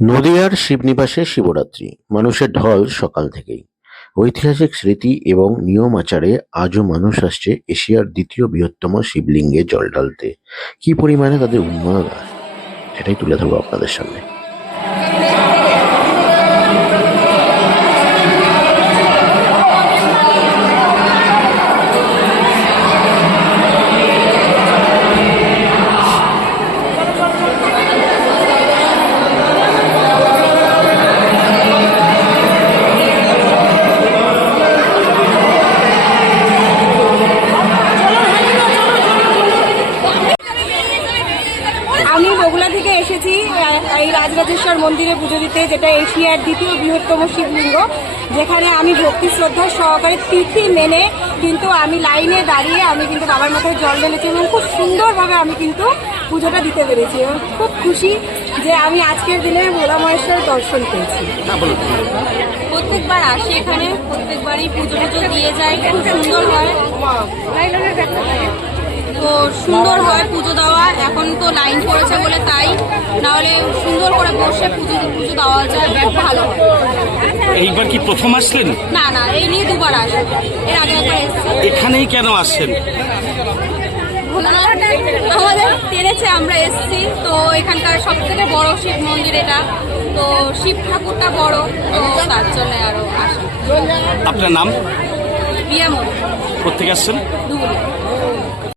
নদিয়ার শিবনিবাসে শিবরাত্রি, মানুষের ঢল সকাল থেকেই। ঐতিহাসিক স্মৃতি এবং নিয়ম আচারে আজও মানুষ আসছে এশিয়ার দ্বিতীয় বৃহত্তম শিবলিঙ্গে জল ঢালতে। কি পরিমাণে তাদের উন্মাদনা সেটাই তুলে ধরবো আপনাদের সামনে। বগুলা থেকে এসেছি এই রাজরাজেশ্বর মন্দিরে পুজো দিতে যেটা এশিয়ার দ্বিতীয় বৃহত্তম শিবলিঙ্গ যেখানে আমি ভক্তি শ্রদ্ধা সহকারে তিথি মেনে কিন্তু আমি লাইনে দাঁড়িয়ে আমি কিন্তু বাবার মাথায় জল ঢেলেছি এবং খুব সুন্দরভাবে আমি কিন্তু পুজোটা দিতে পেরেছি এবং খুব খুশি যে আমি আজকের দিনে ভোলা মহেশ্বর দর্শন পেয়েছি। প্রত্যেকবার আসি এখানে প্রত্যেকবারই পুজো পুজো দিয়ে যায় খুব সুন্দর হয়। তো সুন্দর হয় পুজো দেওয়া তো লাইন পড়েছে বলে তাই নাহলে সুন্দর করে বসে পুজো পুজো দেওয়া যায় ভালো হয়। এইবার কি প্রথম আসলেন? না না এই নিয়ে দুবার আসেন এর আগে একবার এখানেই কেন আসছেন? আমাদের টেনেছে আমরা এসেছি। তো এখানকার সব থেকে বড় শিব মন্দির এটা। তো শিব ঠাকুরটা বড় তো তার জন্য আরও আসা আপনার নাম? বিয়ে মন্দির কোথেকে আসছেন? দুগুলি